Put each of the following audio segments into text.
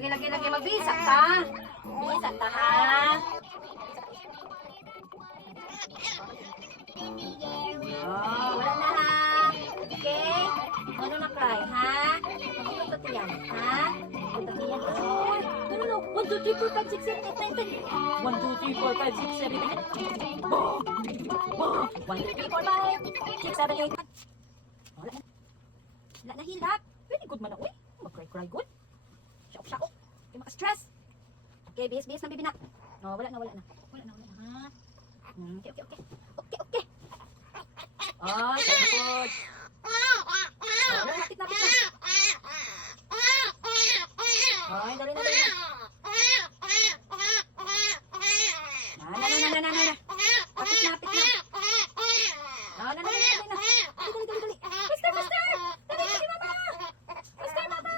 Lagi. Magbisa ka. Bisa ka, ha? Oh, wala na, ha? Okay? Ano na cry, ha? Magtutot yan, ha? Magtutot yan. No. 1, 2, 3, 4, 5, 6, 7, 8, 9, 10. 1, 2, 3, 4, 5, 6, 7, 8, 9. 1, 2, 3, 4, 5, 6, 7, 8. Wala na hilak. Very good man na, uy. Mag-cry good. Siya-up. Hindi maka-stress. Okay, bihis na bibi na. No, wala na, ha? Okay. Oh, good. Oh, lapit na. Oh, dali na. Na. Lapit na. Oh, na. Dali. Faster. Dali, mama. Faster, mama.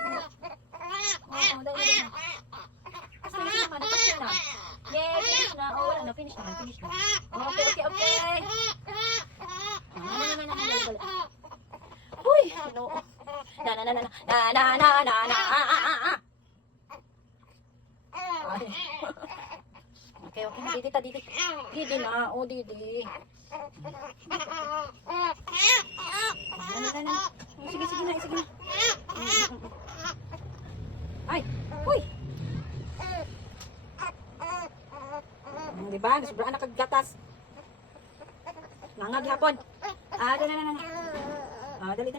Oh, dali na. Faster na. Yay, finish na. Oh, wala na. Finish na. Okay. Uy, ano? Na. Okay, Didi na. Oh, Didi. Na. Sige na. Ay, uy. Diba? Sobrang nakagatas. Langag hapon. Dali.